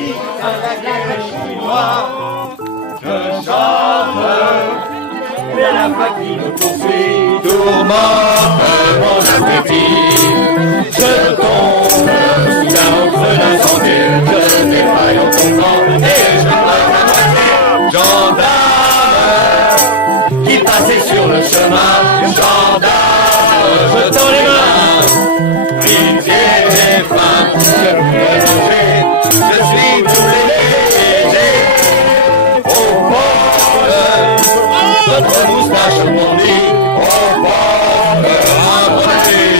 qui craint la guerre chinoise. Je chante, mais la fatigue me poursuit, tourmente mon appétit. Je tombe soudain au creux d'un sentier, je défaille en tombant et je rate à moitié. Gendarme qui passait sur le chemin, gendarme, je tends les mains. Pitié des fins, je suis tout léger. Au bord de votre moustache mon lit, au bord de mon lit.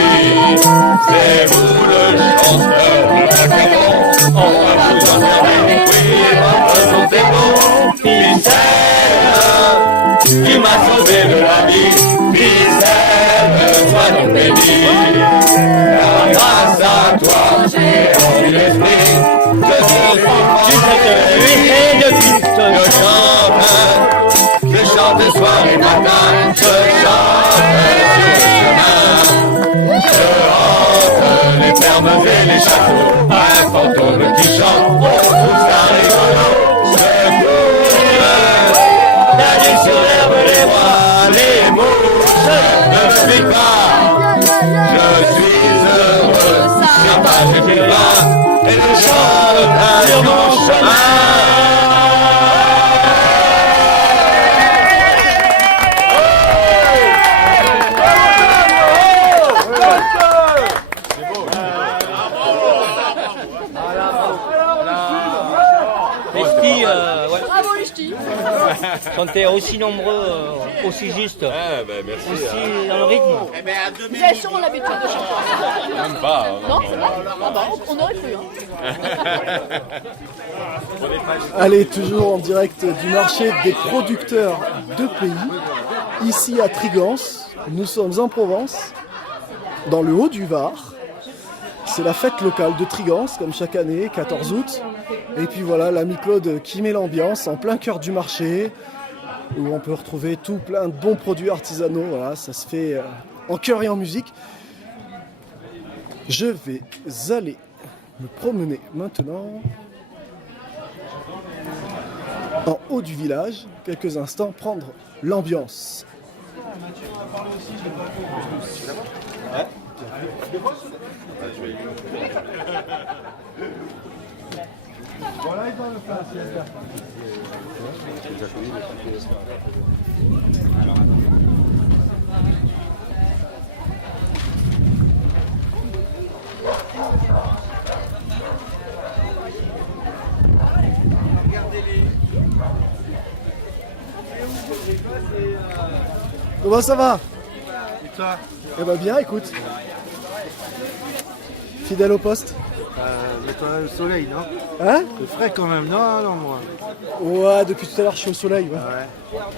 C'est vous le chanteur, le dragon, enfin vous en servez, oui, et votre nom c'est bon. Ficelle, qui m'a sauvé de la vie, Ficelle, sois donc béni. Car grâce à toi, j'ai rendu l'esprit, je chante soir et matin, je chante sur le chemin. Je hante les fermes et les châteaux, un fantôme qui chante, on trouve ça rigolo. Je cours, la nuit sur l'herbe, les bras, les mouches, ne fuis pas. Je suis heureux, sur ma j'ai fait là, et je chante sur mon chemin. Quand t'es aussi nombreux, aussi juste, merci, aussi dans le rythme. Vous avez sûrement l'habitude de chanter. Même pas. Non, c'est vrai. Ah bah, on aurait cru. Allez, toujours en direct du marché des producteurs de pays, ici à Trigance. Nous sommes en Provence, dans le haut du Var. C'est la fête locale de Trigance, comme chaque année, 14 août. Et puis voilà, l'ami Claude qui met l'ambiance en plein cœur du marché, où on peut retrouver tout plein de bons produits artisanaux. Voilà, ça se fait en chœur et en musique. Je vais aller me promener maintenant en haut du village, quelques instants, prendre l'ambiance. Comment ça va? Et toi? Eh ben bien, écoute. Fidèle au poste. Mais toi, le soleil, non? Hein? C'est frais quand même, non, moi. Ouais, depuis tout à l'heure, je suis au soleil. Ouais.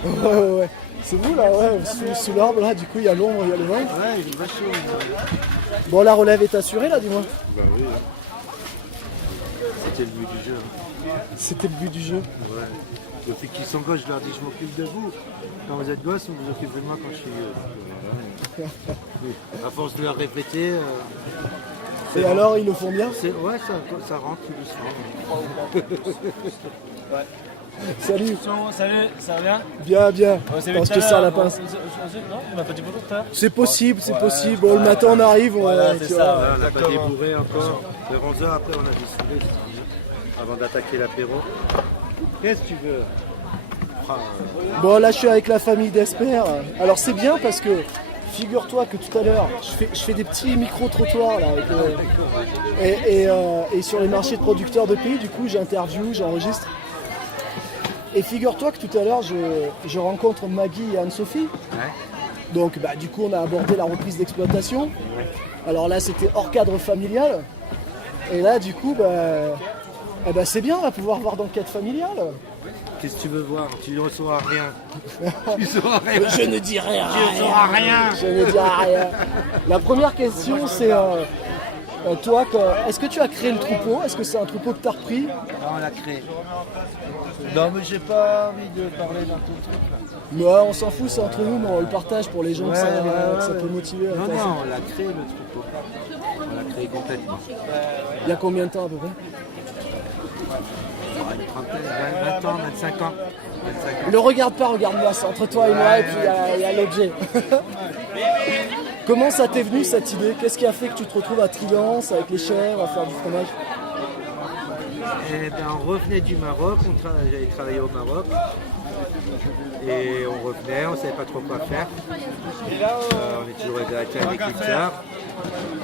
Ouais. C'est vous là, ouais, sous l'arbre là, du coup, il y a l'ombre, il y a le vent. Ouais, il est pas chaud. Bon, la relève est assurée là, dis-moi. Bah oui. C'était le but du jeu. C'était le but du jeu. Ouais. Depuis qu'ils sont gosses, je leur dis je m'occupe de vous. Quand vous êtes gosses, vous vous occupez de moi quand je suis vieux. À force de leur répéter. Et alors, ils le font bien? Ouais, ça rentre tout doucement. Salut. Salut, ça va bien? Bien. On je te sers la pince. Non, on m'a pas dit bonjour tout à l'heure. C'est possible. Bon, le matin, on arrive. Voilà, c'est ça. On n'a pas débourré encore. Vers 11h après, on a décidé avant d'attaquer l'apéro. Qu'est-ce que tu veux? Bon, là, je suis avec la famille d'Esper. Alors, c'est bien parce que figure-toi que tout à l'heure, je fais des petits micro-trottoirs là, et sur les marchés de producteurs de pays, du coup, j'interviewe, j'enregistre. Et figure-toi que tout à l'heure, je rencontre Maggie et Anne-Sophie. Ouais. Donc, du coup, on a abordé la reprise d'exploitation. Ouais. Alors là, c'était hors cadre familial. Et là, du coup, c'est bien, on va pouvoir voir dans le cadre familial. Qu'est-ce que tu veux voir? Tu ne sauras rien. Tu sauras rien. Je ne dirai rien. Tu ne sauras rien. Je ne dirai rien. La première question, c'est toi, est-ce que tu as créé le troupeau? Est-ce que c'est un troupeau que tu as repris? Non, on l'a créé. Non, mais j'ai pas envie de parler dans tout le truc là. Ouais, on s'en fout, c'est entre nous, mais on le partage pour les gens que ça peut motiver. Non, on l'a créé le troupeau. On l'a créé complètement. Il y a combien de temps à peu près? 25 ans. 25 ans. Le regarde pas, regarde-moi, c'est entre toi et moi et puis il y a l'objet. Comment ça t'est venu cette idée? Qu'est-ce qui a fait que tu te retrouves à Trigance avec les chèvres, à faire du fromage? Eh ben, on revenait du Maroc, j'avais travaillé au Maroc. Et on revenait, on ne savait pas trop quoi faire. On est toujours été agriculteurs.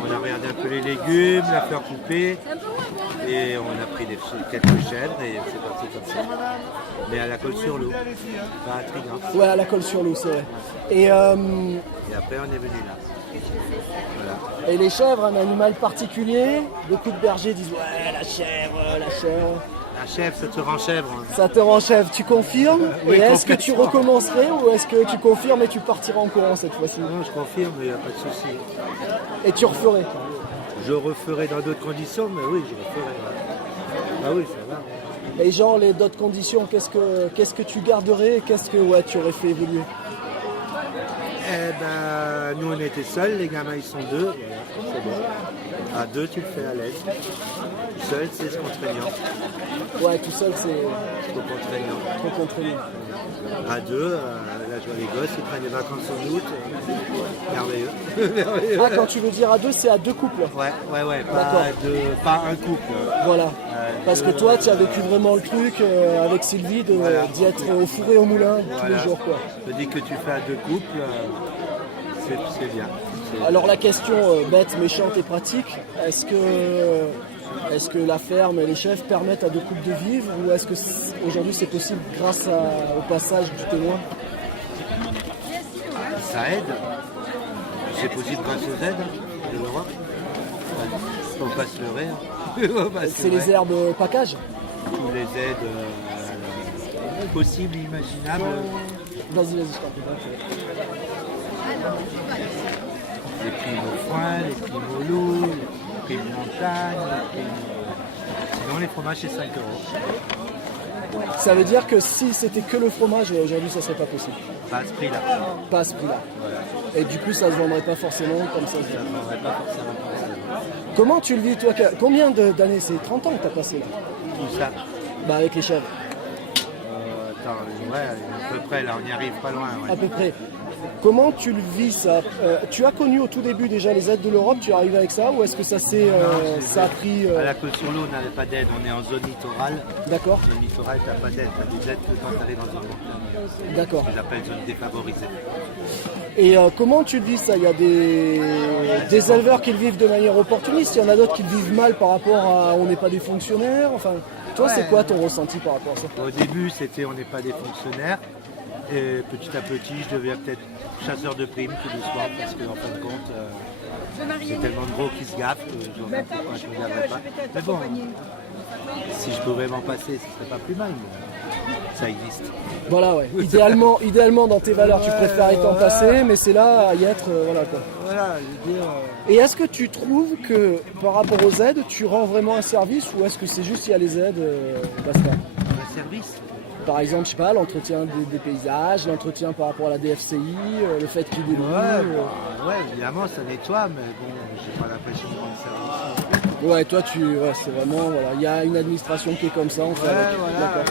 On a regardé un peu les légumes, la fleur coupée. Et on a pris quelques chèvres et c'est parti comme ça. Mais à la Colle-sur-Loup, pas à Trigance. Ouais, à la Colle-sur-Loup, c'est vrai. Et après on est venu là. Voilà. Et les chèvres, un animal particulier? Beaucoup de bergers disent ouais, la chèvre, la chèvre. La chèvre, ça te rend chèvre. Hein. Ça te rend chèvre, tu confirmes? Oui, et est-ce que tu complètement. recommencerais ou est-ce que tu confirmes et tu partiras en courant cette fois-ci? Non, je confirme, il n'y a pas de souci. Et tu referais? Je referai dans d'autres conditions, mais oui, je referai. Ah oui, ça va. Et genre, les d'autres conditions, qu'est-ce que tu garderais? Qu'est-ce que tu aurais fait évoluer? Eh ben, nous on était seuls, les gamins ils sont deux, voilà, c'est bon. À deux tu le fais à l'aise. Seul c'est contraignant. Ouais, tout seul c'est Trop contraignant. trop contraignant. À deux, là je vois les gosses, ils prennent des vacances en août. Merveilleux. Merveilleux. Ah, quand tu veux dire à deux, c'est à deux couples. Ouais, D'accord. pas un couple. Voilà. Parce que toi, tu as vécu vraiment le truc avec Sylvie Voilà. d'y être au four et au moulin tous les Voilà. jours, quoi. Je dis que tu fais à deux couples, c'est bien. Alors la question bête, méchante et pratique, est-ce que la ferme et les chefs permettent à deux couples de vivre ou est-ce que aujourd'hui c'est possible grâce au passage du témoin? Ça aide. C'est possible grâce aux aides de l'Europe. Faut pas se leurrer. Faut pas se C'est les leurrer. herbes package? Tous les aides possibles et imaginables. Vas-y, je t'en prie. Les primes au foin, les primes au loup, les primes montagne, les primes... Sinon les fromages c'est 5 €. Ça veut dire que si c'était que le fromage, aujourd'hui ça serait pas possible. Pas à ce prix-là. Pas à ce prix-là. Et du coup ça se vendrait pas forcément comme ça. Ça ne vendrait pas forcément comme ça. Comment tu le vis toi? Combien d'années? C'est 30 ans que tu as passé là? Tout ça. Bah avec les chèvres. Attends, ouais, à peu près là, on n'y arrive pas loin. Ouais. À peu près. Comment tu le vis ça? Tu as connu au tout début déjà les aides de l'Europe, tu es arrivé avec ça ou est-ce que ça a pris... À la Colle-sur-Loup, on n'avait pas d'aide, on est en zone littorale. D'accord, Zone littorale, tu n'as pas d'aide, tu as des aides que quand tu arrives en zone montagne. d'accord. Je les appelle zone défavorisée. Et comment tu le vis ça? Il y a des éleveurs qui le vivent de manière opportuniste, il y en a d'autres qui le vivent mal par rapport à on n'est pas des fonctionnaires. Enfin, toi Ouais. c'est quoi ton ressenti par rapport à ça? Au début, c'était on n'est pas des fonctionnaires. Et petit à petit, je deviens peut-être chasseur de primes tout doucement parce qu'en fin de compte, c'est tellement de gros qui se gaffent que je vois pas pourquoi je ne me gaverais pas. Mais bon, si je pouvais m'en passer, ce serait pas plus mal. Mais ça existe. Voilà, ouais. Idéalement dans tes valeurs tu préfères t'en passer, mais c'est là à y être, voilà quoi. Voilà, je veux dire. Et est-ce que tu trouves que par rapport aux aides, tu rends vraiment un service ou est-ce que c'est juste il y a les aides, basta? Un service. Par exemple, je sais pas, l'entretien des paysages, l'entretien par rapport à la DFCI, le fait qu'il y ait des loups, Ouais, évidemment, ça nettoie, mais bon, j'ai pas l'impression de rendre service. Ouais, toi, c'est vraiment, voilà, il y a une administration qui est comme ça, en fait. Ouais, avec. voilà. D'accord.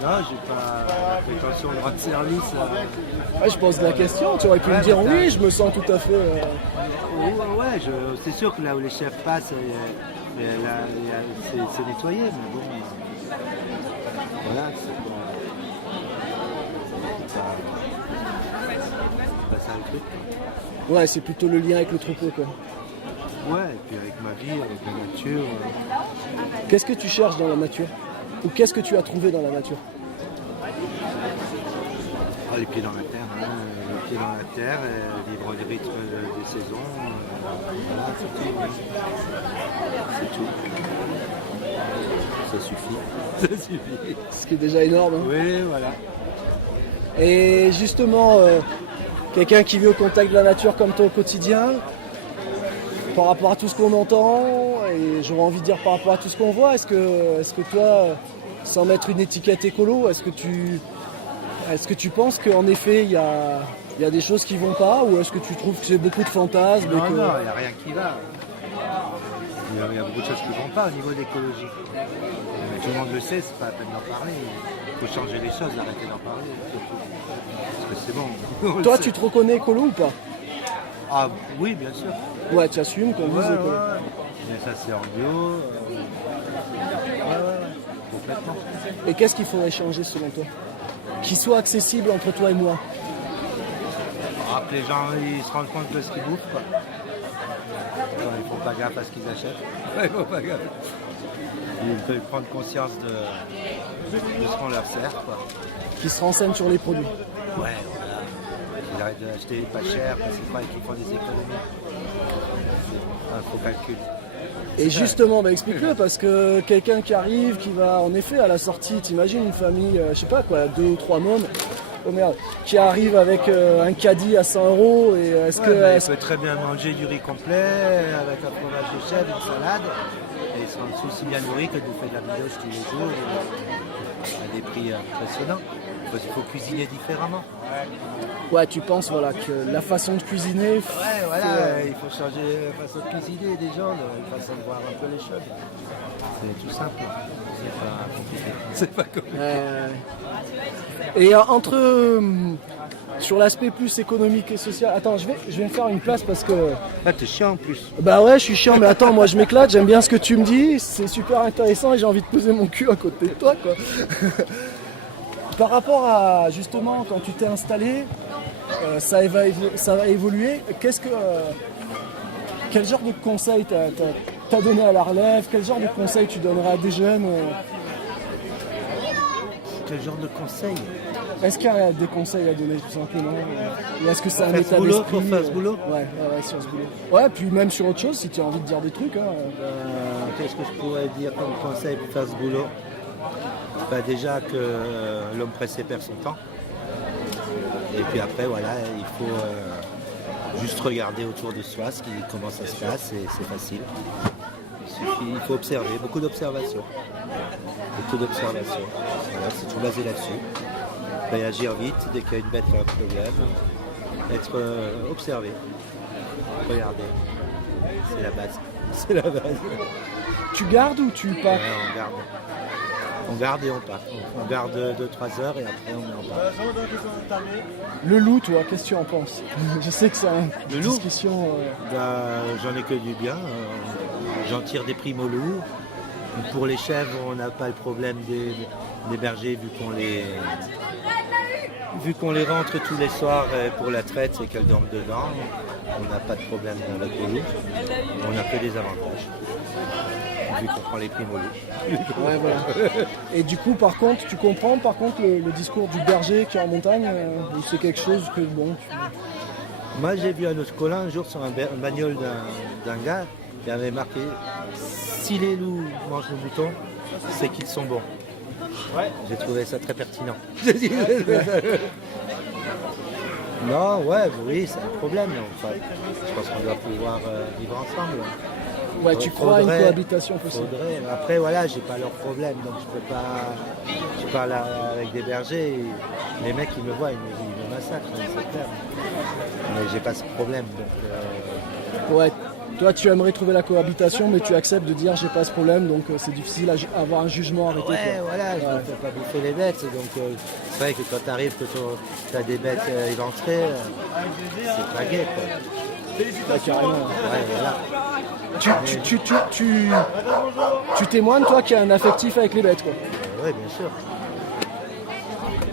Non, j'ai pas la prétention de rendre service. Ouais, je pose la question, tu aurais pu Ouais, me dire mais oui, je me sens tout à fait... Ouais, c'est sûr que là où les chefs passent, c'est nettoyé, mais bon. Voilà, c'est pas ça le truc. Ouais, c'est plutôt le lien avec le troupeau, quoi. Ouais, et puis avec ma vie, avec la nature. Qu'est-ce que tu cherches dans la nature? Ou qu'est-ce que tu as trouvé dans la nature? Les pieds dans la terre, hein, les pieds dans la terre, vivre le rythme des saisons. Voilà, c'est tout. Hein. C'est tout. Ça suffit. Ça suffit. Ce qui est déjà énorme. Hein. Oui, voilà. Et justement, quelqu'un qui vit au contact de la nature comme toi au quotidien, par rapport à tout ce qu'on entend, et j'aurais envie de dire par rapport à tout ce qu'on voit, est-ce que toi, sans mettre une étiquette écolo, est-ce que tu penses qu'en effet il y a des choses qui vont pas, ou est-ce que tu trouves que c'est beaucoup de fantasmes? Non, non, il n'y a rien qui va. Il y a beaucoup de choses qui ne vont pas au niveau de l'écologie. Mais tout le monde le sait, c'est pas la peine d'en parler. Il faut changer les choses, arrêter d'en parler. Parce que c'est bon. on le Toi, sait. tu te reconnais écolo ou pas? Ah oui, bien sûr. Ouais, tu assumes qu'on Ouais, dise écolo. ouais. Mais ça, c'est en bio. Complètement. Et qu'est-ce qu'il faudrait changer selon toi? Qui soit accessible entre toi et moi. Alors que les gens ils se rendent compte de ce qu'ils bouffent. Quoi. Enfin, ils font pas gaffe à ce qu'ils achètent. Ils font pas gaffe. Ils peuvent prendre conscience de ce qu'on leur sert. Quoi. Qui se renseigne sur les produits. Ouais, voilà. Ils arrêtent d'acheter pas cher parce qu'ils croient qu'ils font des économies. Il faut calculer. Et justement, bah, explique-le, parce que quelqu'un qui arrive, qui va en effet à la sortie, t'imagines une famille, je sais pas quoi, 2 ou 3 mômes, oh merde, qui arrive avec un caddie à 100 €, et est-ce que... Il peut très bien manger du riz complet avec un fromage de chèvre, une salade, et ils seront aussi bien nourris que de bouffer de la bidoche tous les jours à des prix impressionnants. Parce qu'il faut cuisiner différemment. Ouais, tu penses voilà, que la façon de cuisiner... Ouais, voilà, il faut changer la façon de cuisiner des gens, la façon de voir un peu les choses. C'est tout simple, c'est pas compliqué. C'est pas compliqué. Et sur l'aspect plus économique et social... Attends, je vais me faire une place parce que... Ah, t'es chiant en plus. Bah ouais, je suis chiant, mais attends, moi je m'éclate, j'aime bien ce que tu me dis, c'est super intéressant et j'ai envie de poser mon cul à côté de toi, quoi. Par rapport à, justement, quand tu t'es installé, ça va évoluer. Quel genre de conseils t'as donné à la relève? Quel genre de conseils tu donneras à des jeunes? Quel genre de conseils? Est-ce qu'il y a des conseils à donner, tout simplement? Et est-ce que c'est un Faire ce état boulot, d'esprit? pour faire ce boulot? Ouais, sur ce boulot. Ouais, puis même sur autre chose, si tu as envie de dire des trucs. Hein. Qu'est-ce que je pourrais dire comme conseil pour faire ce boulot? Bah déjà que l'homme pressé perd son temps. Et puis après, voilà, il faut juste regarder autour de soi comment ça se passe et c'est facile. Il faut observer, beaucoup d'observation. Beaucoup d'observation. Voilà, c'est tout basé là-dessus. Réagir vite dès qu'il y a une bête ou un problème. Être observé. Regarder. C'est la base. C'est la base. Tu gardes ou tu pars? Ouais, on garde. On garde et on part. On garde 2-3 heures et après on part. Le loup, toi, qu'est-ce que tu en penses? Je sais que c'est une loup discussion... Bah, j'en ai que du bien. J'en tire des primes au loup. Pour les chèvres, on n'a pas le problème des bergers vu qu'on les rentre tous les soirs pour la traite et qu'elles dorment dedans. On n'a pas de problème avec le loup. On n'a que des avantages. Vu qu'on prend les primes au loup. Ouais, voilà. Et du coup, par contre, tu comprends le discours du berger qui est en montagne, ou c'est quelque chose que, bon... Moi, j'ai vu un autre colin un jour sur un bagnole d'un gars qui avait marqué « Si les loups mangent nos moutons, c'est qu'ils sont bons ». Ouais. J'ai trouvé ça très pertinent. Non, ouais, oui, c'est un problème. Enfin, je pense qu'on doit pouvoir vivre ensemble. Ouais, tu crois à une cohabitation possible? Après, voilà, j'ai pas leur problème, donc je peux pas... Je parle avec des bergers, et les mecs, ils me voient, ils me massacrent, c'est clair. Mais j'ai pas ce problème, donc... Ouais, toi, tu aimerais trouver la cohabitation, mais tu acceptes de dire j'ai pas ce problème, donc c'est difficile à avoir un jugement arrêté. Ouais, voilà, je ne peux pas bouffer les bêtes, donc c'est vrai que quand tu arrives, que tu as des bêtes éventrées, c'est pas gai, quoi. Ouais, carrément. Ouais, voilà. Tu témoignes, toi, qu'il y a un affectif avec les bêtes, quoi. Oui, bien sûr.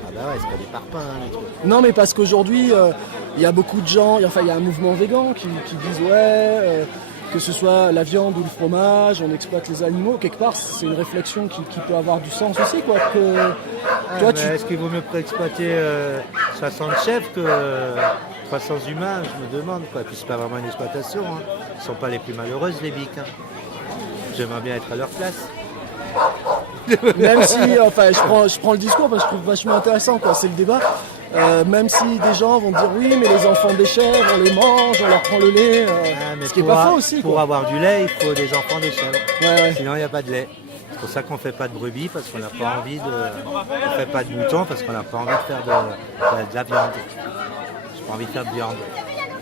Ah bah ouais, c'est pas des parpaings, hein, les trucs. Non, mais parce qu'aujourd'hui, il y a beaucoup de gens, il y a un mouvement végan qui disent que ce soit la viande ou le fromage, on exploite les animaux. Quelque part, c'est une réflexion qui peut avoir du sens aussi, quoi. Est-ce qu'il vaut mieux exploiter 60 chefs que 300 humains, je me demande, quoi. Puis c'est pas vraiment une exploitation, hein. Ils sont pas les plus malheureuses, les biques, hein. J'aimerais bien être à leur place. Même si, je prends le discours parce que je trouve vachement intéressant, quoi. C'est le débat. Même si des gens vont dire oui, mais les enfants des chèvres, on les mange, on leur prend le lait. Ce qui est pas faux aussi, pour quoi. avoir du lait, il faut des enfants des chèvres. Ouais. Sinon, il n'y a pas de lait. C'est pour ça qu'on ne fait pas de brebis, parce qu'on n'a pas envie de... On ne fait pas de moutons, parce qu'on n'a pas envie de faire de la viande. J'ai pas envie de faire de viande.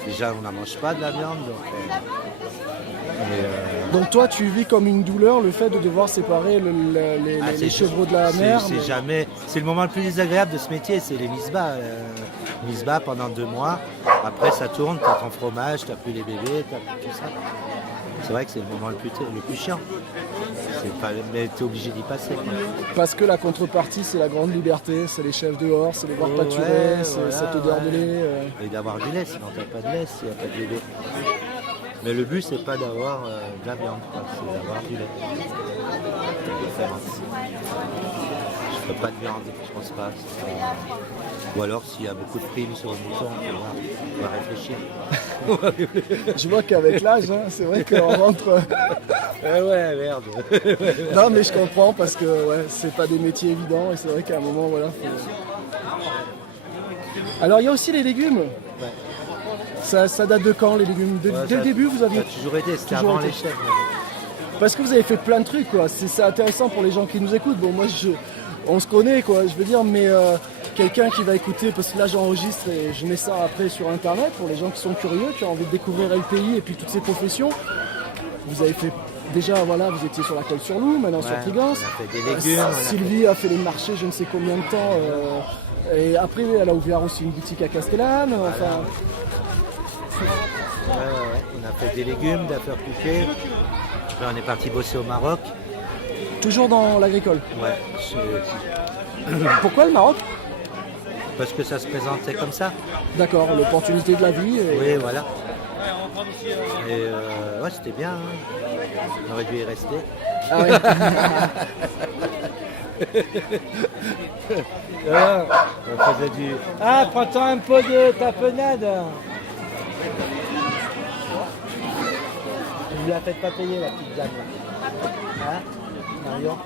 Déjà, on n'en mange pas de la viande, donc... Donc toi, tu vis comme une douleur le fait de devoir séparer les chevreaux de la mer. C'est jamais. C'est le moment le plus désagréable de ce métier, c'est les misbah. Misbah pendant 2 mois. Après, ça tourne, t'as ton fromage, t'as plus les bébés, t'as plus tout ça. C'est vrai que c'est le moment le plus chiant. Mais t'es obligé d'y passer. Quoi. Parce que la contrepartie, c'est la grande liberté, c'est les chefs dehors, c'est les voir pâturer, c'est voilà, cette odeur de lait. Et d'avoir du lait, sinon t'as pas de lait s'il n'y a pas de bébé. Mais le but, c'est pas d'avoir de la viande, quoi, c'est d'avoir du lait. C'est la différence. Je ferai pas de viande, je pense pas. Ou alors, s'il y a beaucoup de primes sur le mouton, on va réfléchir. Je vois qu'avec l'âge, hein, c'est vrai qu'on rentre. Ouais, merde. Non, mais je comprends parce que c'est pas des métiers évidents et c'est vrai qu'à un moment, voilà. Alors, il y a aussi les légumes. Ouais. Ça date de quand les légumes Dès le début, vous aviez. Ça a toujours été, c'était toujours avant été. les chefs. Parce que vous avez fait plein de trucs, quoi. C'est intéressant pour les gens qui nous écoutent. Bon, moi, on se connaît, quoi. Je veux dire, mais quelqu'un qui va écouter, parce que là, j'enregistre et je mets ça après sur Internet pour les gens qui sont curieux, qui ont envie de découvrir le pays et puis toutes ces professions. Vous avez fait. Déjà, voilà, vous étiez sur la Colle-sur-Loup, maintenant sur Trigance. On a fait des légumes. Sylvie a fait les marchés, je ne sais combien de temps. Et après, elle a ouvert aussi une boutique à Castellane. Enfin. On a fait des légumes, d'affaires piquées. Puis on est parti bosser au Maroc. Toujours dans l'agricole. Ouais. Pourquoi le Maroc? Parce que ça se présentait comme ça. D'accord, l'opportunité de la vie. Oui, voilà. Et ouais, c'était bien. Hein. On aurait dû y rester. Ah ouais. On faisait du. Ah, prends-toi un pot de tapenade. Tu ne la faites pas payer, la petite dame. Hein, Marion?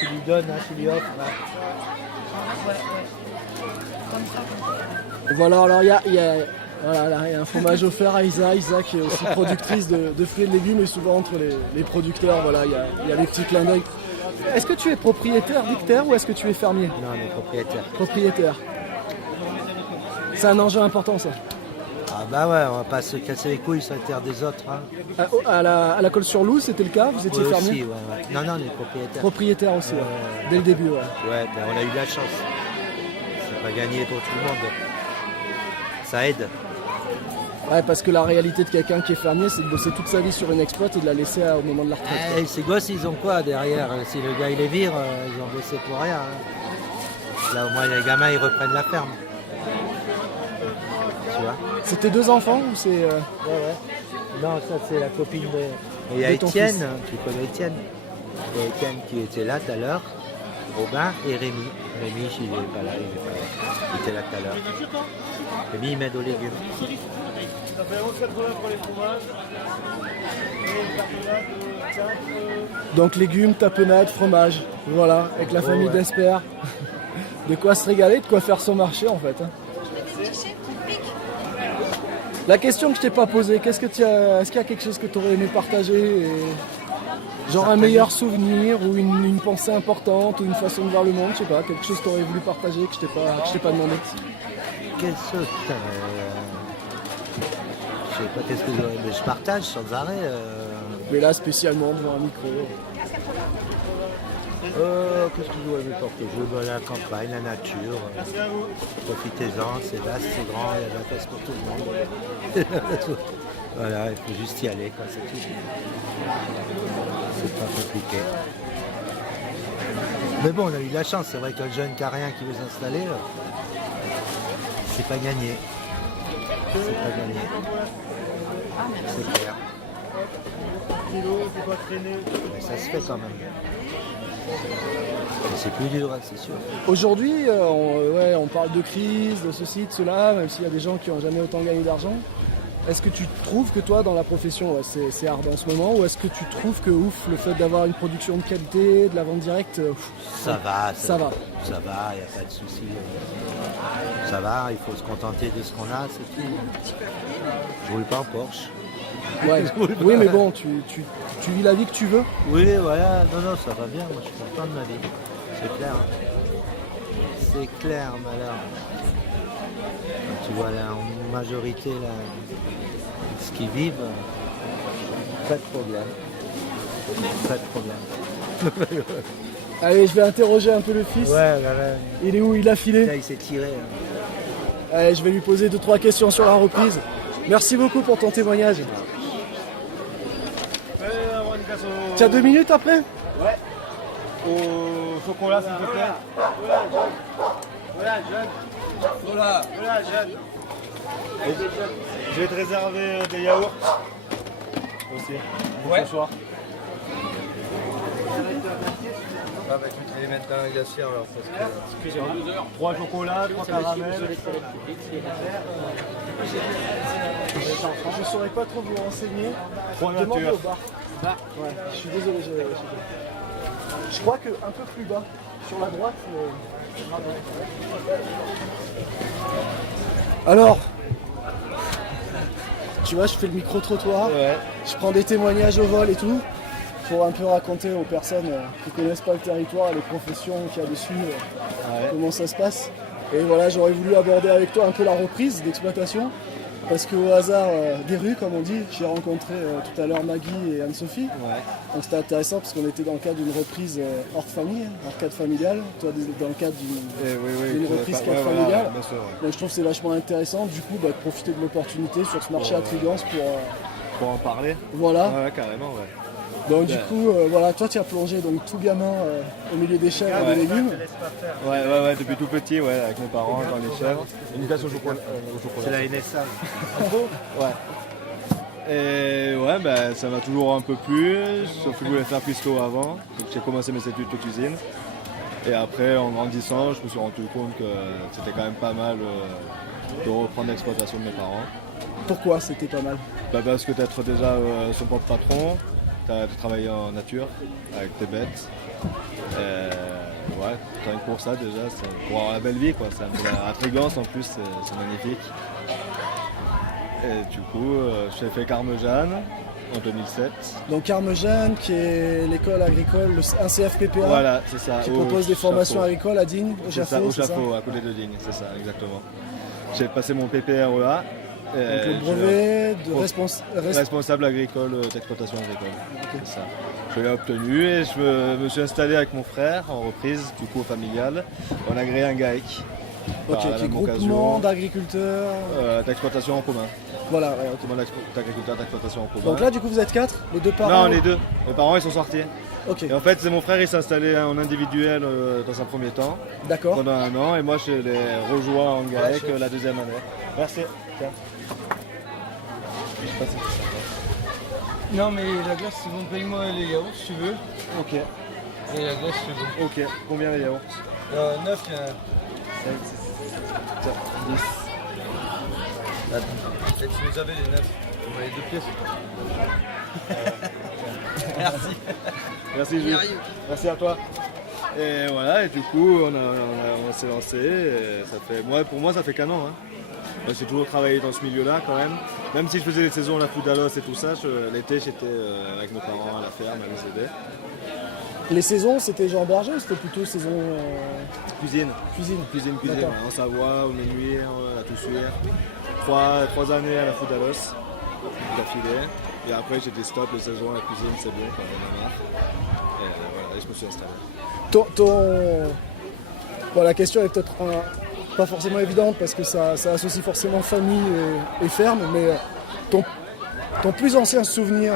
Tu lui donnes, hein, tu lui offres. Hein. Voilà, alors il y a un fromage offert à Isa. Isa qui est aussi productrice de fruits et de légumes et souvent entre les producteurs, voilà, il y a des petits clins d'œil. Est-ce que tu es propriétaire d'hectares ou est-ce que tu es fermier? Non, on est propriétaire. Propriétaire. C'est un enjeu important, ça. Ah bah ouais, on va pas se casser les couilles sur les terres des autres. Hein. À la Colle-sur-Loup, c'était le cas? Vous étiez fermier aussi, ouais. Non, on est propriétaire. Propriétaire aussi, dès le début. Ouais, ben on a eu de la chance. C'est pas gagné pour tout le monde. Ça aide. Ouais, parce que la réalité de quelqu'un qui est fermier, c'est de bosser toute sa vie sur une exploite et de la laisser au moment de la retraite. Et ces gosses, ils ont quoi derrière? Si le gars il les vire, ils ont bossé pour rien. Hein. Là, au moins, les gamins, ils reprennent la ferme. Tu vois? C'est tes 2 enfants ou c'est... Ouais. Non, ça, c'est la copine de... Et il y a De ton Étienne, fils. tu connais Étienne? Il y a Étienne qui était là tout à l'heure, Robin et Rémi. Rémi, il n'est pas là, il était là tout à l'heure. Rémi, il m'aide aux légumes. Ça fait 11,80 pour les fromages. Donc légumes, tapenade, fromage, voilà, avec la famille ouais. d'Esper. De quoi se régaler, de quoi faire son marché en fait. Hein. La question que je t'ai pas posée, est-ce qu'il y a quelque chose que tu aurais aimé partager genre un meilleur souvenir ou une pensée importante ou une façon de voir le monde, je sais pas, quelque chose que tu aurais voulu partager que je t'ai pas demandé. Quelle chose, putain, je sais pas qu'est-ce que mais je partage sans arrêt. Mais là spécialement devant un micro. Qu'est-ce que vous aimez porter? Je veux la campagne, la nature. Profitez-en, c'est vaste, c'est grand, il y a de la place pour tout le monde. Voilà, il faut juste y aller, quoi, c'est tout. C'est pas compliqué. Mais bon, on a eu de la chance, c'est vrai qu'un jeune qui n'a rien qui veut s'installer, c'est pas gagné. C'est pas gagné. C'est clair. Mais ça se fait quand même. Mais c'est plus dur, hein, c'est sûr. Aujourd'hui, on parle de crise, de ceci, de cela, même s'il y a des gens qui n'ont jamais autant gagné d'argent. Est-ce que tu trouves que toi, dans la profession, c'est hard en ce moment, ou est-ce que tu trouves que le fait d'avoir une production de qualité, de la vente directe, ça va, ça va, il n'y a pas de souci. Ça va, il faut se contenter de ce qu'on a, c'est tout. Je roule pas en Porsche. Ouais. Oui, mais bon, tu vis la vie que tu veux. Oui, voilà, non, ça va bien, moi je suis content de ma vie. C'est clair. C'est clair, malheur. Tu vois, là, en majorité, là, ce qu'ils vivent, Pas de problème. Pas de problème. Allez, je vais interroger un peu le fils. Ouais, voilà. Il est où? Il a filé? Là, il s'est tiré. Hein. Allez, je vais lui poser 2-3 questions sur la reprise. Merci beaucoup pour ton témoignage. Avoir une glace au... Tu as 2 minutes après? au chocolat, s'il te plaît. Voilà, jeune. Voilà, jeune. Et je vais te réserver des yaourts aussi. Ce soir. Ah bah tu vais les mettre dans un glacier alors parce que... 3 chocolats, 3 caramels. Je ne saurais pas trop vous renseigner. 3 Demandez nature. au bar. Ouais, je suis désolé. Je crois qu'un peu plus bas, sur la droite. Alors, tu vois, je fais le micro-trottoir. Ouais. Je prends des témoignages au vol et tout, pour un peu raconter aux personnes qui ne connaissent pas le territoire et les professions qu'il y a dessus, comment ça se passe. Et voilà, j'aurais voulu aborder avec toi un peu la reprise d'exploitation, parce qu'au hasard des rues, comme on dit, j'ai rencontré tout à l'heure Maggie et Anne-Sophie. Donc c'était intéressant parce qu'on était dans le cadre d'une reprise hors famille, hors cadre familial, toi dans le cadre d'une reprise cadre familial. Donc je trouve que c'est vachement intéressant du coup de profiter de l'opportunité sur ce marché à Trigance Pour en parler. Voilà. Ouais, carrément, ouais. Donc du coup, voilà, toi tu as plongé donc tout gamin au milieu des chèvres et des légumes. Ouais, depuis tout petit, ouais, avec mes parents, dans les chèvres. Une glace au chocolat. C'est la NSA. Ouais. Et ouais, bah, ça m'a toujours un peu plu, sauf que je voulais faire cuistot avant. Donc j'ai commencé mes études de cuisine. Et après, en grandissant, je me suis rendu compte que c'était quand même pas mal de reprendre l'exploitation de mes parents. Pourquoi c'était pas mal? Bah, parce que d'être déjà son propre patron, de travailler en nature avec tes bêtes. Ouais, rien que pour ça déjà, c'est pour avoir la belle vie quoi. À Trigance en plus, c'est magnifique. Et du coup, j'ai fait Carme-Jeanne en 2007. Donc Carme-Jeanne qui est l'école agricole, un CFPPA, Voilà, c'est ça. qui propose des formations agricoles à Digne, au C'est ça, Jaffo, au c'est ça? Jaffo, à côté de Digne, c'est ça, exactement. J'ai passé mon PPREA. Donc le brevet de responsable agricole d'exploitation agricole. C'est ça. Je l'ai obtenu et je me suis installé avec mon frère en reprise, du coup familiale. On a créé un GAEC. Ok, qui est groupement d'agriculteurs. D'exploitation en commun. Voilà, ouais, ok. Groupement d'agriculteurs d'exploitation en commun. Donc là, du coup, vous êtes 4, les deux parents? Non, les deux. Mes parents, ils sont sortis. Ok, Et en fait, c'est mon frère, il s'est installé en individuel dans un premier temps, d'accord. pendant 1 an, et moi, je l'ai rejoint en GAEC la 2e année. Merci. Tiens. Non mais la glace c'est bon, paye-moi les yaourts si tu veux. Ok. Et la glace c'est bon. Ok. Combien les yaourts? 9, il y en a. 5, 6, 7, 10. Attends. Et tu les avais les 9. On va les 2 pièces. Merci. Merci Jules. Merci à toi. Et voilà, et du coup, on s'est lancé. Et ça fait, pour moi, ça fait qu'1 an. Hein. J'ai toujours travaillé dans ce milieu-là quand même. Même si je faisais les saisons, la Foudalos et tout ça, l'été j'étais avec mes parents à la ferme, à les aider. Les saisons, c'était Jean Berger ou c'était plutôt saison Cuisine. cuisine? Cuisine, D'accord. ouais, en Savoie, au Ménuire, à la Toussuire. 3 années à la Foudalos, d'affilée. Et après j'ai dit stop, les saisons, la cuisine c'est bon, quand on en a marre. Et voilà, et je me suis installé. Bon, la question est peut-être pas forcément évidente parce que ça associe forcément famille et ferme, mais ton plus ancien souvenir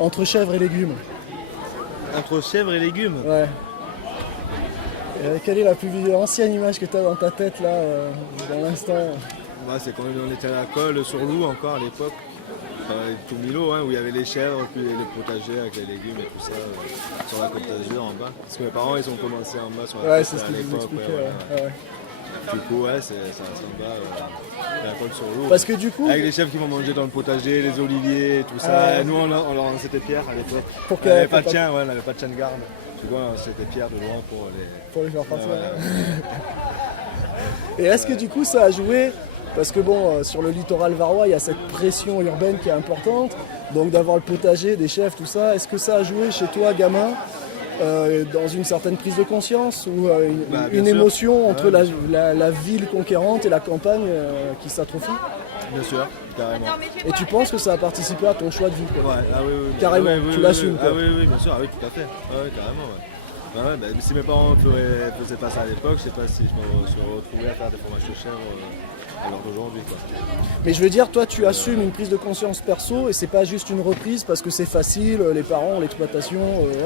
entre chèvres et légumes? Entre chèvres et légumes? Ouais. Quelle est la plus ancienne image que tu as dans ta tête là, dans l'instant? Ouais, c'est quand on était à la colle sur Loup encore à l'époque. Tout Milo, hein, où il y avait les chèvres, puis les potagers avec les légumes et tout ça, sur la Côte d'Azur en bas. Parce que mes parents ils ont commencé en bas sur la côte c'est ce à que je vous l'époque. expliquais. Ouais. Du coup, ouais, c'est en bas, la colle sur Loup. Parce que du coup, Avec les chèvres qui vont manger dans le potager, les oliviers et tout ça. Et nous, on leur lançait des pierres à l'époque. Pour On n'avait pas de chien, ouais, on n'avait pas de chien de garde. Du coup, on lançait des pierres de loin pour les faire partir. Ouais. Et est-ce que du coup ça a joué? Parce que bon, sur le littoral varois, il y a cette pression urbaine qui est importante. Donc d'avoir le potager, des chèvres, tout ça. Est-ce que ça a joué chez toi, gamin, dans une certaine prise de conscience ou une sûr. émotion entre la ville conquérante et la campagne qui s'atrophie? Bien sûr, carrément. Et tu penses que ça a participé à ton choix de vie quoi. Ouais, ah oui, oui. Carrément, Ah oui, oui, tu oui, l'assumes, oui. quoi. Ah oui, oui, bien sûr, ah oui, tout à fait. Ah oui, carrément, ouais. Ah ouais, bah, si mes parents faisaient pas ça à l'époque, je sais pas si je me serais retrouvé à faire des fromages de chèvre à l'heure d'aujourd'hui, quoi. Mais je veux dire, toi tu assumes une prise de conscience perso et c'est pas juste une reprise parce que c'est facile, les parents, l'exploitation,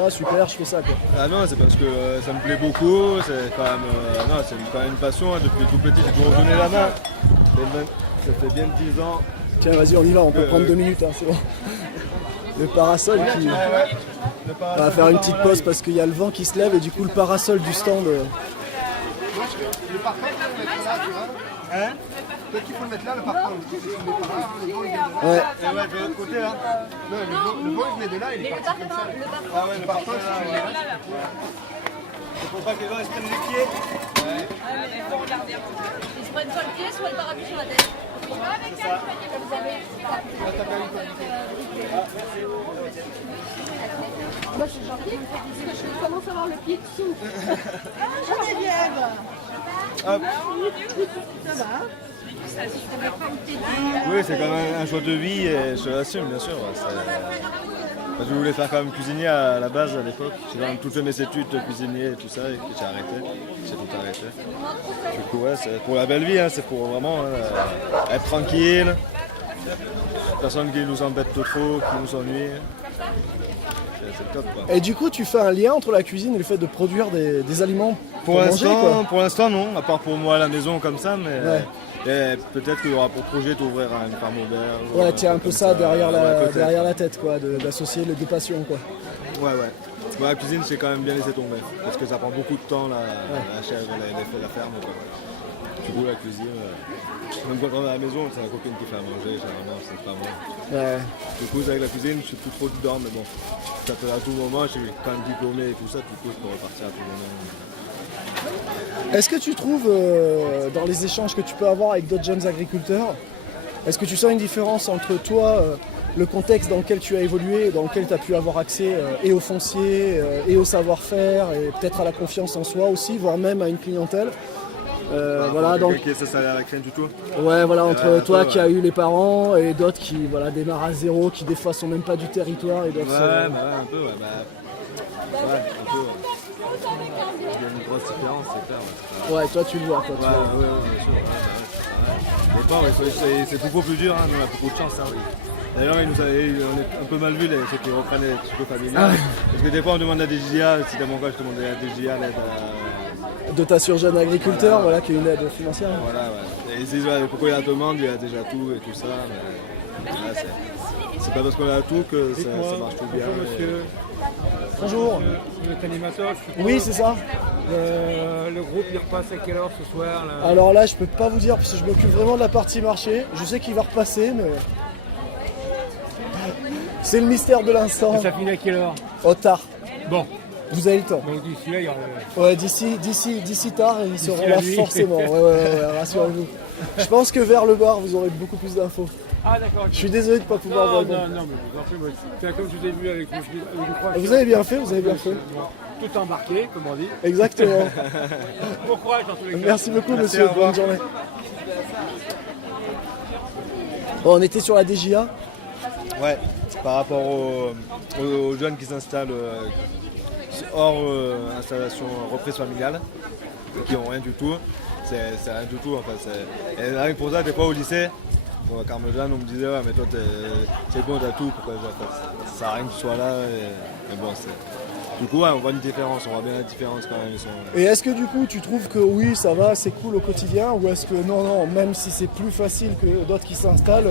ah super, je fais ça quoi. Ah non, c'est parce que ça me plaît beaucoup, c'est quand même, non, c'est quand même une passion, hein. Depuis tout petit, j'ai toujours donné la main. Ça fait bien 10 ans. Tiens, vas-y, on y va, on peut prendre 2 minutes, hein, c'est bon. Le parasol qui... On va faire une petite pause parce qu'il y a le vent qui se lève et du coup le parasol du stand... Le parfum, peut-être mettre là, tu vois. Hein? Peut-être qu'il faut le mettre là, le parfum. Ouais. Et ouais, de l'autre côté là. Non, le vent, il venait de là, il est parti comme ça. Ah ouais, le parfum, c'est là. c'est pour pas que les gens ils se prennent les pieds. Il faut regarder. Ils se prennent soit le pied, soit le parapluie sur la tête. Moi, je suis gentille, parce que je commence à avoir le pied dessous. Geneviève. Hop. Ça va? Oui, c'est quand même un choix de vie et je l'assume, bien sûr. Ouais, je voulais faire quand même cuisinier à la base à l'époque. J'ai quand même toutes fait mes études de cuisinier et tout ça et j'ai arrêté. J'ai tout arrêté. Du coup, ouais, c'est pour la belle vie, hein, c'est pour vraiment être tranquille. Personne qui nous embête trop, qui nous ennuie. C'est top quoi. Et du coup tu fais un lien entre la cuisine et le fait de produire des aliments pour manger quoi. Pour l'instant non, à part pour moi à la maison comme ça, mais Ouais. et peut-être qu'il y aura pour projet d'ouvrir une farm au beurre. Ouais, tiens un peu comme ça derrière ouais, derrière la tête quoi, d'associer les deux passions quoi. Ouais, ouais. Bon, la cuisine, j'ai quand même bien laissé tomber. Parce que ça prend beaucoup de temps, la chèvre, la ferme. Quoi. Du coup, la cuisine, même quand on est à la maison, c'est la copine qui fait à manger, généralement, c'est pas moi. Ouais. Du coup, avec la cuisine, je suis plus trop dedans, mais bon, ça peut à tout moment, je suis quand même diplômé et tout ça, du coup, je peux repartir à tout moment. Est-ce que tu trouves, dans les échanges que tu peux avoir avec d'autres jeunes agriculteurs, est-ce que tu sens une différence entre toi, le contexte dans lequel tu as évolué, dans lequel tu as pu avoir accès et au foncier, et au savoir-faire, et peut-être à la confiance en soi aussi, voire même à une clientèle voilà, donc, Quelqu'un qui ça à la crème du tout. ouais, voilà, entre toi ouais. qui as eu les parents et d'autres qui voilà, démarrent à zéro, qui des fois sont même pas du territoire et d'autres. Ouais, un peu, ouais. Ouais, un peu, ouais. Il y a une grosse différence, c'est clair. Ouais, toi tu le vois quoi. Ouais, bien sûr. Les parents, c'est beaucoup plus dur, hein, nous on a beaucoup de chance. Hein. D'ailleurs, on est un peu mal vu ceux qui reprennent les trucs familiales. Parce que des fois on demande à des DJA, si dans mon cas je demande à des DJA l'aide à... Dotation jeune agriculteur, voilà, qui est une aide financière. Voilà, ouais. Et ils disent pourquoi il y a la demande, il y a déjà tout et tout ça. Mais là, c'est pas parce qu'on a tout que ça marche tout bien. Bonjour monsieur. Bonjour. Vous êtes animateur, je suppose. Oui, c'est ça. Le groupe il repasse à quelle heure ce soir là? Alors là, je peux pas vous dire parce que je m'occupe vraiment de la partie marché. Je sais qu'il va repasser, mais c'est le mystère de l'instant. Ça finit à quelle heure? Oh, tard. Bon, Vous avez le temps. donc d'ici là il y aura... Ouais, d'ici tard, ils seront la là nuit. forcément. Ouais, rassurez-vous. Je pense que vers le bar, vous aurez beaucoup plus d'infos. Ah d'accord. Je suis désolé de ne pas pouvoir vous Non, répondre. mais vous en faites, moi, c'est comme je vous ai vu avec le Vous avez bien fait, vous avez bien fait. Tout embarqué, comme on dit. Exactement. Bon courage dans tous les cas. Merci beaucoup, Merci, monsieur. au revoir. Bonne journée. Bon, on était sur la DJA. Ouais, par rapport aux jeunes qui s'installent hors installation reprise familiale, qui n'ont rien du tout. C'est rien du tout en fait. Et rien que pour ça, des fois au lycée, bon, Carmejeanne, on me disait ouais mais toi c'est bon, t'as tout, pourquoi ça sert à rien que tu sois là. Mais bon, du coup ouais, on voit une différence, on voit bien la différence quand même. Et est-ce que du coup tu trouves que oui ça va, c'est cool au quotidien, ou est-ce que non, même si c'est plus facile que d'autres qui s'installent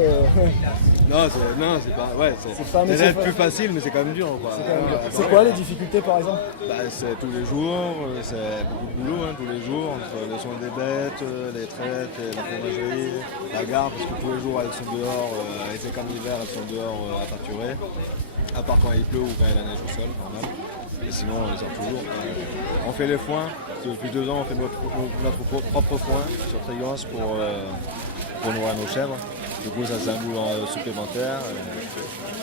Non, c'est pas. Ouais, pas un c'est métier plus facile, mais c'est quand même dur. Quoi. c'est quoi les difficultés par exemple? C'est tous les jours, c'est beaucoup de boulot, hein, tous les jours, entre les soins des bêtes, les traites, la fromagerie, la gare, parce que tous les jours elles sont dehors, été comme l'hiver, elles sont dehors à pâturer, à part quand il pleut ou quand il y a la neige au sol, normal. Et sinon on les sort toujours. On fait les foins, depuis 2 ans on fait notre propre foin sur Trigance pour nourrir nos chèvres. Du coup, ça c'est un boulot supplémentaire.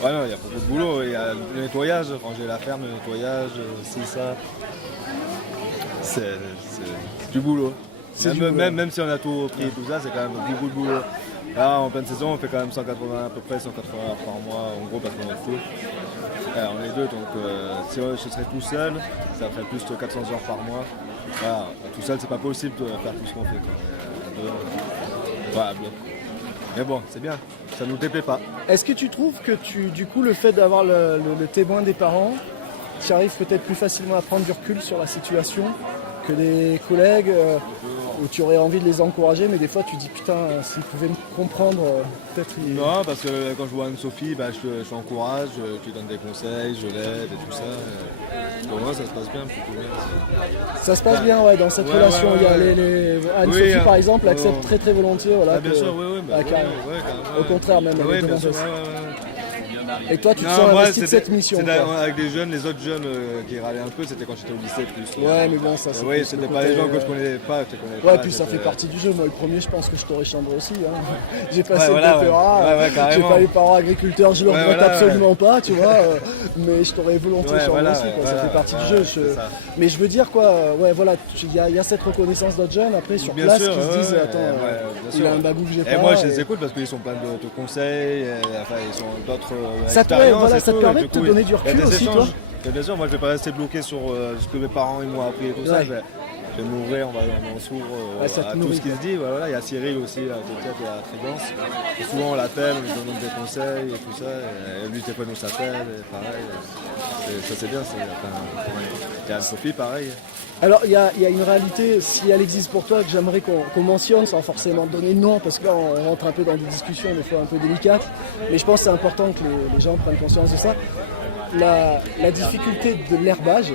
Ouais, non, il y a beaucoup de boulot. Il y a le nettoyage, ranger la ferme, le nettoyage, c'est ça. C'est du boulot. Même si on a tout pris et tout ça, c'est quand même beaucoup de boulot. Là, en pleine saison, on fait quand même 180, à peu près 180 heures par mois, en gros, parce qu'on est fou. On est deux, donc si je serais tout seul, ça ferait plus de 400 heures par mois. Voilà, tout seul, c'est pas possible de faire tout ce qu'on fait. Quoi. Voilà, bien. Mais bon, c'est bien, ça nous déplaît pas. Est-ce que tu trouves que du coup, le fait d'avoir le témoin des parents, tu arrives peut-être plus facilement à prendre du recul sur la situation que des collègues où tu aurais envie de les encourager, mais des fois tu dis putain, s'ils pouvaient me comprendre, peut-être ils... Non, parce que quand je vois Anne-Sophie, je l'encourage, je lui donne des conseils, je l'aide et tout ça. Pour moi, ça se passe bien, plutôt bien. Ça se passe bien, ouais, dans cette relation. Il y a Anne-Sophie, par exemple, accepte très très volontiers. Voilà, bien sûr, oui, carrément. Au contraire, même. Oui, bien sûr, Et toi, tu te sens investi de cette mission. Avec des jeunes, les autres jeunes qui râlaient un peu, c'était quand j'étais au lycée plus. Ouais, mais bon, ça c'est. Oui, c'était pas les gens que je connaissais pas. Ouais, puis ça fait partie du jeu. Moi, le premier, je pense que je t'aurais chambré aussi. Hein. J'ai passé le DPA, j'ai pas les parents agriculteurs, je le regrette absolument pas, tu vois. Mais je t'aurais volontiers chambré aussi, quoi. Ça fait partie du jeu. Mais je veux dire, quoi, ouais, voilà, il y a cette reconnaissance d'autres jeunes après sur place qui se disent, attends, il a un bagou que j'ai pas. Et moi, je les écoute parce qu'ils sont pleins de conseils, enfin, ils sont d'autres. Ça te permet de te donner du recul aussi, toi. Bien sûr, moi je vais pas rester bloqué sur ce que mes parents ils m'ont appris et tout ça. Je vais m'ouvrir, on s'ouvre à tout ce qui se dit. Voilà, il y a Cyril aussi, qui est à Trigance. Et souvent on l'appelle, on lui donne des conseils et tout ça. Et lui, des fois, nous s'appelle, pareil. Ça c'est bien. Il y a Anne-Sophie, pareil. Alors il y a une réalité, si elle existe pour toi, que j'aimerais qu'on mentionne sans forcément donner de nom, parce que là on rentre un peu dans des discussions des fois un peu délicates, mais je pense que c'est important que les gens prennent conscience de ça. La difficulté de l'herbage,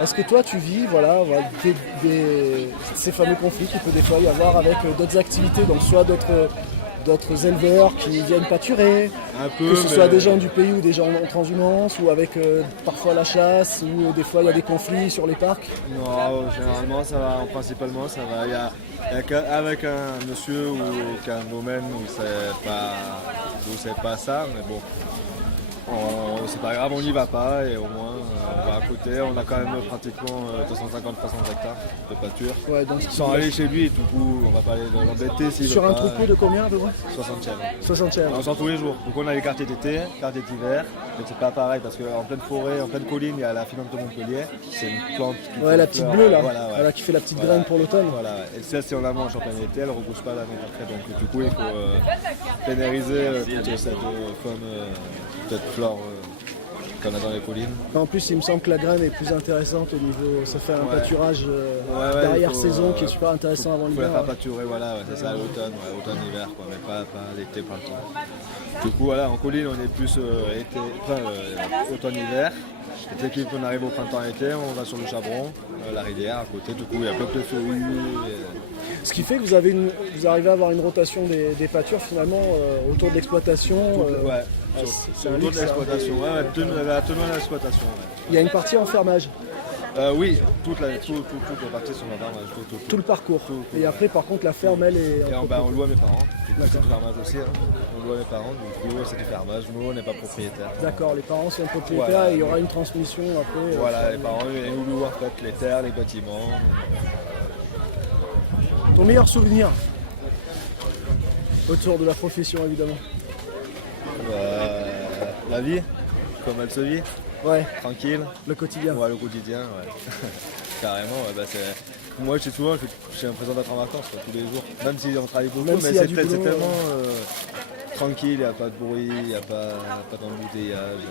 est-ce que toi tu vis ces fameux conflits qu'il peut des fois y avoir avec d'autres activités, donc soit d'autres éleveurs qui viennent pâturer, que ce soit des gens du pays ou des gens en transhumance, ou avec parfois la chasse, ou des fois il y a des conflits sur les parcs? Non, généralement ça va, principalement ça va. Il y a qu'avec un monsieur ou qu'un domaine où c'est pas ça, mais bon. C'est pas grave, on n'y va pas et au moins on va à côté. On a quand même pratiquement 250-300 hectares de pâture. Ouais, donc sans aller chez lui, du coup on va pas aller l'embêter s'il veut pas. Sur un troupeau de combien à peu près? 60 chèvres. 60 chèvres. On sort tous les jours. Donc on a les quartiers d'été, quartiers d'hiver. Mais c'est pas pareil parce qu'en pleine forêt, en pleine colline, il y a la finante de Montpellier. C'est une plante qui fait la petite bleue là, voilà, qui fait la petite graine pour l'automne. Voilà. Et celle, si on la mange en plein été, elle ne repousse pas l'année d'après. Donc du coup il faut pénériser toute cette flore qu'on a dans les collines. En plus, il me semble que la graine est plus intéressante au niveau. Ça fait un pâturage derrière saison qui est super intéressant avant l'hiver. Il faut la faire pâturer, c'est ça, l'automne, automne-hiver, mais pas l'été, printemps. Du coup, voilà, en colline, on est plus automne-hiver. Et dès qu'on arrive au printemps-été, on va sur le Chabron, la rivière à côté. Du coup, il y a plein de feuillus. Ce qui fait que vous arrivez à avoir une rotation des pâtures finalement autour de l'exploitation. C'est autour de l'exploitation, la tenue de l'exploitation. Il y a une partie en fermage. Oui, toutes les parties sont en fermage. Tout le parcours. Et après, par contre, la ferme, elle est. On loue à mes parents. C'est du fermage aussi. On loue à mes parents, du coup, c'est du fermage. Nous, on n'est pas propriétaires. D'accord, les parents sont propriétaires et il y aura une transmission après. Voilà, les parents, ils nous louent en fait les terres, les bâtiments. Ton meilleur souvenir autour de la profession, évidemment? La vie, comme elle se vit. Ouais. Tranquille. Le quotidien. Ouais, le quotidien, carrément, moi, je suis j'ai l'impression d'être en vacances tous les jours. Même si on travaille beaucoup, mais c'est tellement tranquille, il n'y a pas de bruit, il n'y a pas d'embouteillage.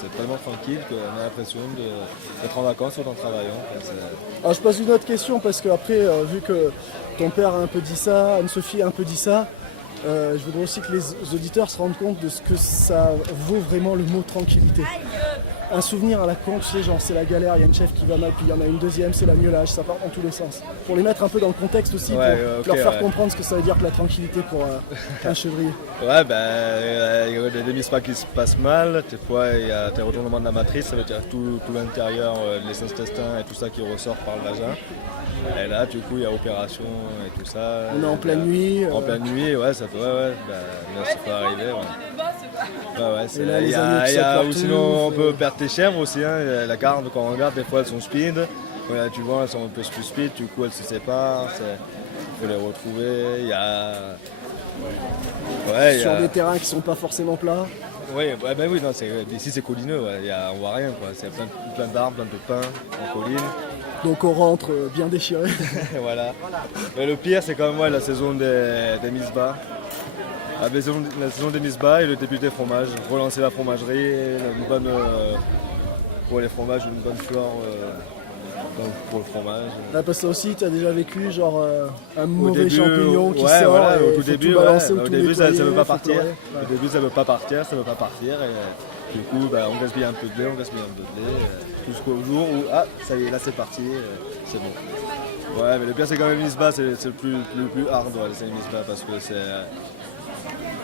C'est tellement tranquille qu'on a l'impression d'être en vacances tout en travaillant. Alors, je pose une autre question parce qu'après, vu que ton père a un peu dit ça, Anne-Sophie a un peu dit ça, je voudrais aussi que les auditeurs se rendent compte de ce que ça vaut vraiment le mot tranquillité. Un souvenir à la con, tu sais, genre c'est la galère, il y a une chef qui va mal, puis il y en a une deuxième, c'est la miaulage, ça part dans tous les sens. Pour les mettre un peu dans le contexte aussi, pour leur faire comprendre ce que ça veut dire que la tranquillité pour un chevrier. Il y a des démispas qui se passent mal, des fois il y a des retournements de la matrice, ça veut dire tout l'intérieur, les intestins et tout ça qui ressort par le vagin. Et là, du coup, il y a opération et tout ça. On est en pleine nuit. En pleine nuit, ça peut arriver. Ou sinon, on peut perdre tes chèvres aussi. La garde, quand on regarde, des fois, elles sont speed. Tu vois, elles sont un peu plus speed, du coup, elles se séparent. Il faut les retrouver. Il y a Ouais, sur des terrains qui sont pas forcément plats. Oui, non, ici c'est collineux, ouais. On voit rien, quoi. C'est plein d'arbres, plein de pins en colline. Donc on rentre bien déchiré. Voilà. Mais le pire, c'est quand même la saison des Misbah. La saison des Misbah et le débuté fromage. Relancer la fromagerie, pour les fromages, une bonne flore pour le fromage. Là, parce que ça aussi, tu as déjà vécu genre un mauvais début, champignon qui ouais, sort voilà, et au faut tout début, tout balancer ou au tout début ça nettoyer, ne veut pas faut partir. pleurer. Au début ça veut pas partir et du coup on gaspille un peu de blé, jusqu'au jour où ça y est, là c'est parti, c'est bon. Ouais, mais le pire c'est quand même Misbah, c'est le plus hard, c'est le Misbah parce que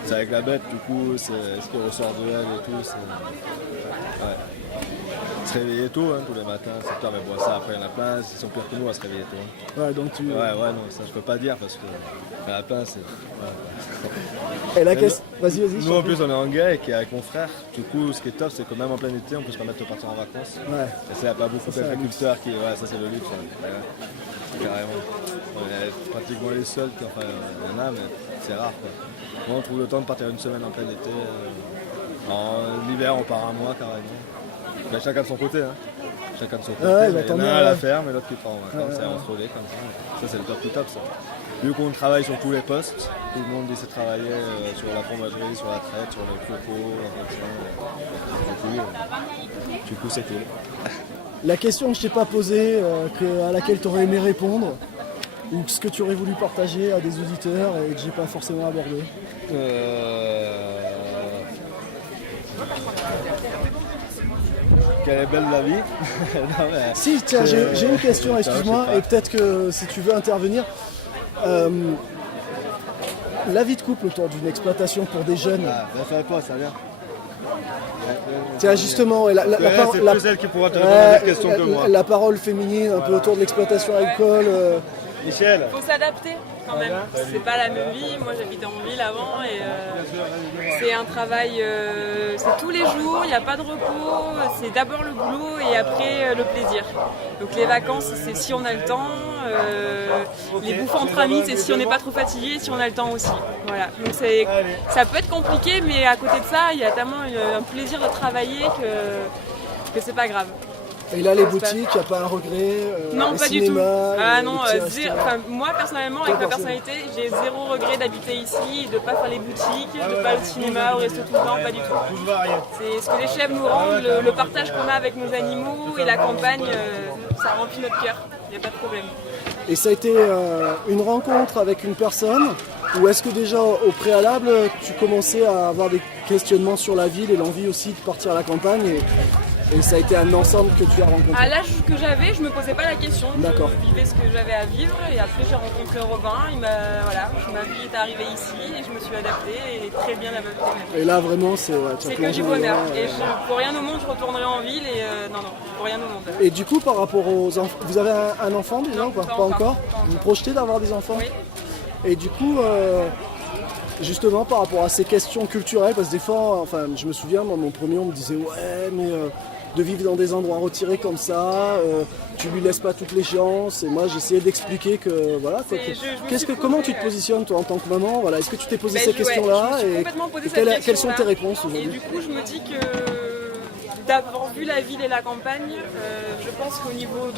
c'est avec la bête, du coup c'est ce qui ressort de elle et tout. Ouais. Se réveiller tôt tous les matins, c'est tard, mais bon ça après il y en a plein, ils sont pires que nous à se réveiller tôt. Ouais, donc tu... Ouais, non, ça je peux pas dire parce que à la plein c'est... Ouais. Et la question... Vas-y. Nous en plus on est en gay avec mon frère, du coup ce qui est top c'est que même en plein été on peut se permettre de partir en vacances. Ouais. Et ça il n'y a pas beaucoup d'agriculteurs qui... Ouais, ça c'est le luxe, ouais. Carrément. On est pratiquement les seuls, enfin il y en a mais c'est rare quoi. Moi on trouve le temps de partir une semaine en plein été, en hiver on part un mois carrément. Mais chacun de son côté, chacun de son côté. Ouais, il y en a un à la ferme et l'autre qui prend en vacances, ouais. on se relaie comme ça. Ça c'est le top du top ça. Vu qu'on travaille sur tous les postes, tout le monde essaie de travailler sur la fromagerie, sur la traite, sur le coco, du coup c'est cool. La question que je t'ai pas posée, à laquelle tu aurais aimé répondre, ou ce que tu aurais voulu partager à des auditeurs et que j'ai pas forcément abordé. Quelle est belle la vie. Non, mais... Si, tiens, j'ai une question, excuse-moi, et peut-être que si tu veux intervenir. La vie de couple autour d'une exploitation pour des jeunes. ça va pas, ça vient. Tiens, justement, c'est plus elle qui pourra te répondre à cette question que moi. La parole féminine, un peu autour de l'exploitation agricole. Michel. Faut s'adapter quand même. C'est pas la même vie. Moi j'habitais en ville avant et c'est un travail, c'est tous les jours, il n'y a pas de repos, c'est d'abord le boulot et après le plaisir. Donc les vacances c'est si on a le temps, les bouffes entre amis c'est si on n'est pas trop fatigué, si on a le temps aussi. Voilà. Donc ça peut être compliqué mais à côté de ça il y a tellement un plaisir de travailler que c'est pas grave. Et là, les boutiques, il n'y a pas un regret non, pas cinéma, du tout. Ah non, moi personnellement, avec ma forcément. personnalité, j'ai zéro regret d'habiter ici, de ne pas faire les boutiques, de ne pas aller au cinéma, au resto tout le temps, pas du tout. C'est ce que les chefs nous rendent, le partage qu'on a avec nos animaux et la campagne, ça remplit notre cœur, il n'y a pas de problème. Et ça a été une rencontre avec une personne, ou est-ce que déjà au préalable, tu commençais à avoir des questionnements sur la ville et l'envie aussi de partir à la campagne et ça a été un ensemble que tu as rencontré? À l'âge que j'avais, je me posais pas la question. D'accord. Je vivais ce que j'avais à vivre et après j'ai rencontré Robin. Ma vie est arrivée ici et je me suis adaptée et très bien adaptée. Et là vraiment c'est que du bonheur. Et pour rien au monde je retournerai en ville et non, pour rien au monde. Et du coup par rapport aux enfants, vous avez un enfant déjà ou pas encore. Vous projetez d'avoir des enfants? Oui. Et du coup justement par rapport à ces questions culturelles, parce que des fois, enfin je me souviens, moi mon premier on me disait ouais mais de vivre dans des endroits retirés comme ça, tu lui laisses pas toutes les chances. Et moi j'essayais d'expliquer que voilà. Comment tu te positionnes toi en tant que maman, voilà, est-ce que tu t'es posé ces questions-là quelles sont tes réponses aujourd'hui? Et du coup je me dis que d'avoir vu la ville et la campagne, je pense qu'au niveau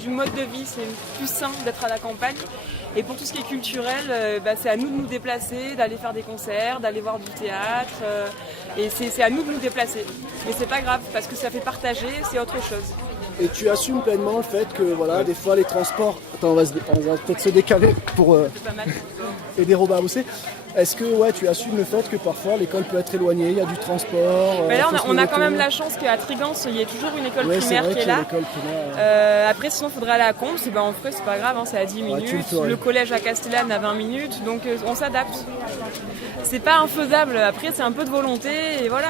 du mode de vie c'est plus sain d'être à la campagne. Et pour tout ce qui est culturel, c'est à nous de nous déplacer, d'aller faire des concerts, d'aller voir du théâtre. Et c'est à nous de nous déplacer. Mais c'est pas grave, parce que ça fait partager, c'est autre chose. Et tu assumes pleinement le fait que voilà, des fois les transports... Attends, on va peut-être se décaler pour aider Robin à bosser. Est-ce que tu assumes le fait que parfois l'école peut être éloignée, il y a du transport? Mais là on a quand même la chance qu'à Trigance il y ait toujours une école primaire qui est là. Après sinon il faudrait aller à Combes, en frais c'est pas grave, c'est à 10 minutes. Le collège à Castellane à 20 minutes, donc on s'adapte. C'est pas infaisable, après c'est un peu de volonté et voilà.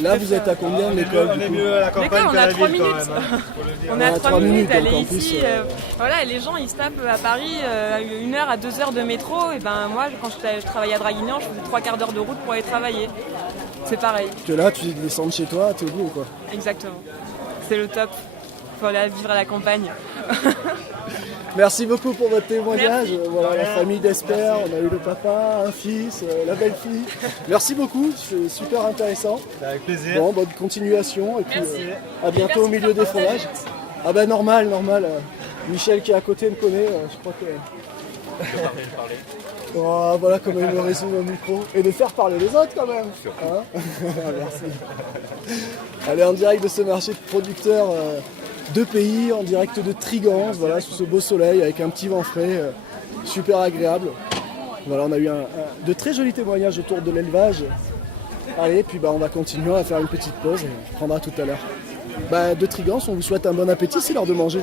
Là vous êtes à combien de l'école? On est mieux à la campagne on a 3 minutes. On a 3 minutes d'aller ici. Voilà, les gens ils se tapent à Paris 1 heure à 2 heures de métro. Et moi quand je travaillais à Draguignan, je faisais 3 quarts d'heure de route pour aller travailler. C'est pareil. Que là tu descends de chez toi, t'es au bout quoi. Exactement. C'est le top. Faut aller vivre à la campagne. Merci beaucoup pour votre témoignage. Merci. Voilà la famille d'Esper, on a eu le papa, un fils, la belle-fille. Merci beaucoup, c'est super intéressant. Avec plaisir. Bon, bonne continuation et puis Merci. à bientôt au milieu des fromages. Ah bah normal. Michel qui est à côté me connaît, je crois que... Oh, voilà comment il me résume au micro. Et de faire parler les autres quand même. Hein. Merci. Allez, en direct de ce marché de producteurs de pays, en direct de Trigance, voilà, sous ce beau soleil avec un petit vent frais, super agréable. Voilà, on a eu de très jolis témoignages autour de l'élevage. Allez, puis on va continuer, on va faire une petite pause et on reprendra tout à l'heure. De Trigance, on vous souhaite un bon appétit, c'est l'heure de manger.